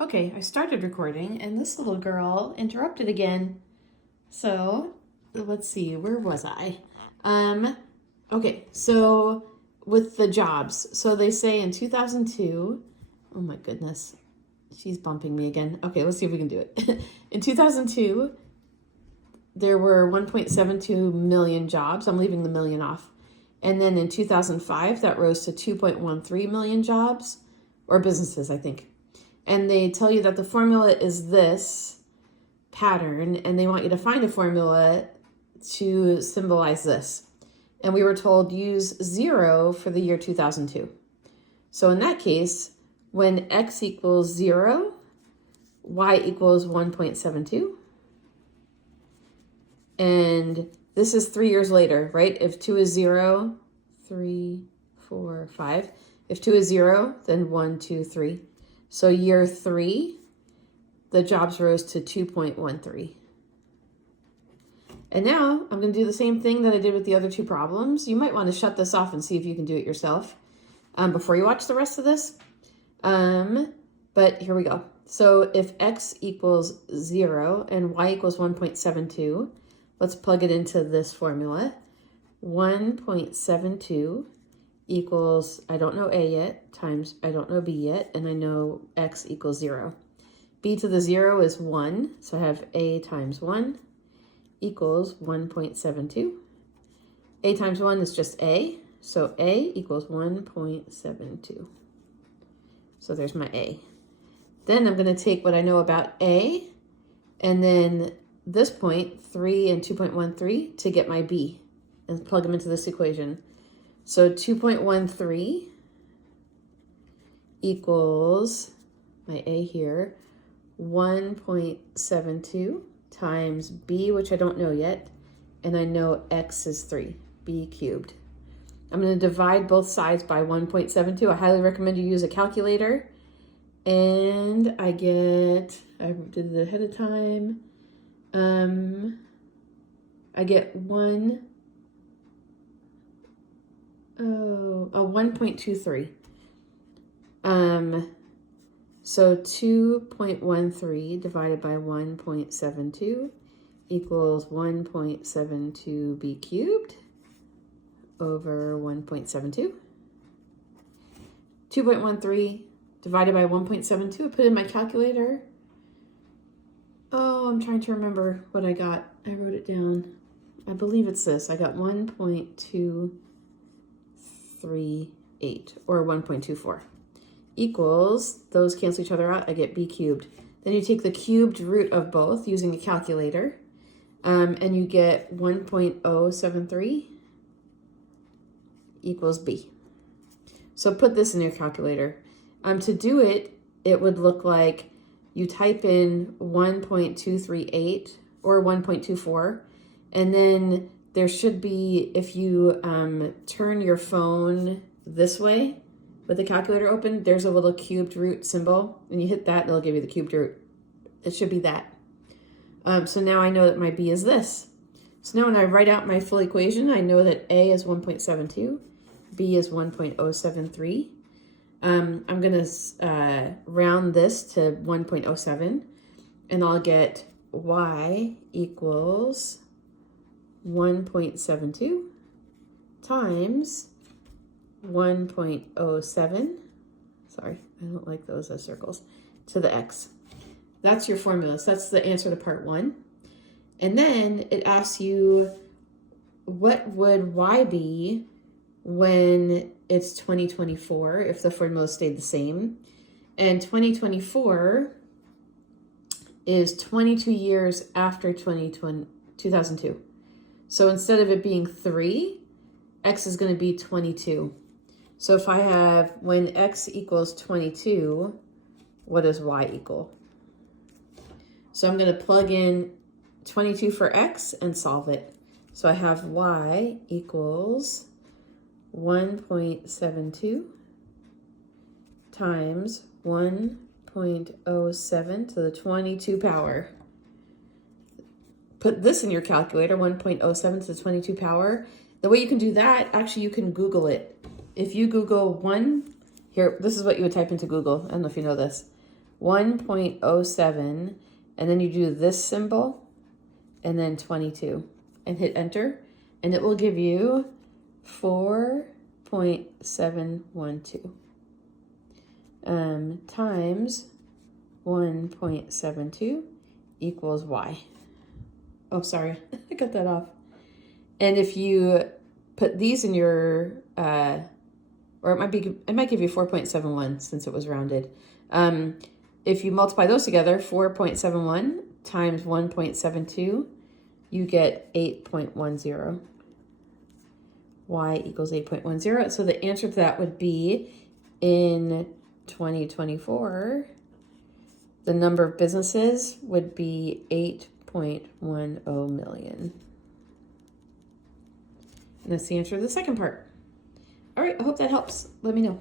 Okay, I started recording and this little girl interrupted again. So, let's see, where was I? Okay, so with the jobs. So they say in 2002, oh my goodness, she's bumping me again. Okay, let's see if we can do it. In 2002, there were 1.72 million jobs. I'm leaving the million off. And then in 2005, that rose to 2.13 million jobs or businesses, I think. And they tell you that the formula is this pattern, and they want you to find a formula to symbolize this. And we were told use 0 for the year 2002. So in that case, when x equals 0, y equals 1.72. And this is 3 years later, right? If 2 is 0, 3, 4, 5. If 2 is 0, then 1, 2, 3. So year 3, the jobs rose to 2.13. And now I'm going to do the same thing that I did with the other two problems. You might want to shut this off and see if you can do it yourself before you watch the rest of this. But here we go. So if x equals 0 and y equals 1.72, let's plug it into this formula. 1.72 equals, I don't know a yet, times I don't know b yet, and I know x equals 0. B to the 0 is 1, so I have a times 1 equals 1.72. A times 1 is just a, so a equals 1.72. So there's my a. Then I'm going to take what I know about a, and then this point, 3 and 2.13, to get my b, and plug them into this equation. So 2.13 equals, my a here, 1.72 times b, which I don't know yet, and I know x is 3, b cubed. I'm going to divide both sides by 1.72. I highly recommend you use a calculator. And I did it ahead of time. I get 1.23. So 2.13 divided by 1.72 equals 1.72 b cubed over 1.72. 2.13 divided by 1.72, I put in my calculator. Oh, I'm trying to remember what I got. I wrote it down. I believe it's this. I got 1.238 or 1.24 equals, those cancel each other out, I get b cubed. Then you take the cubed root of both using a calculator, and you get 1.073 equals b. So put this in your calculator. To do it, it would look like you type in 1.238 or 1.24, and then there should be, if you turn your phone this way with the calculator open, there's a little cubed root symbol, and you hit that, it'll give you the cubed root. It should be that. So now I know that my b is this. So now when I write out my full equation, I know that a is 1.72, b is 1.073. I'm going to round this to 1.07, and I'll get y equals 1.72 times 1.07. Sorry, I don't like those as circles, to the x. That's your formula. So that's the answer to part 1. And then it asks you, what would y be when it's 2024 if the formula stayed the same? And 2024 is 22 years after 2002. So instead of it being 3, x is going to be 22. So if I have, when x equals 22, what does y equal? So I'm going to plug in 22 for x and solve it. So I have y equals 1.72 times 1.07 to the 22 power. Put this in your calculator, 1.07 to the 22 power. The way you can do that, actually you can Google it. If you Google here, this is what you would type into Google. I don't know if you know this. 1.07, and then you do this symbol, and then 22, and hit enter, and it will give you 4.712 times 1.72 equals y. Oh, sorry, I got that off. And if you put these in your, or it might give you 4.71 since it was rounded. If you multiply those together, 4.71 times 1.72, you get 8.10. Y equals 8.10. So the answer to that would be in 2024, the number of businesses would be 8.10 million. And that's the answer to the second part. All right, I hope that helps. Let me know.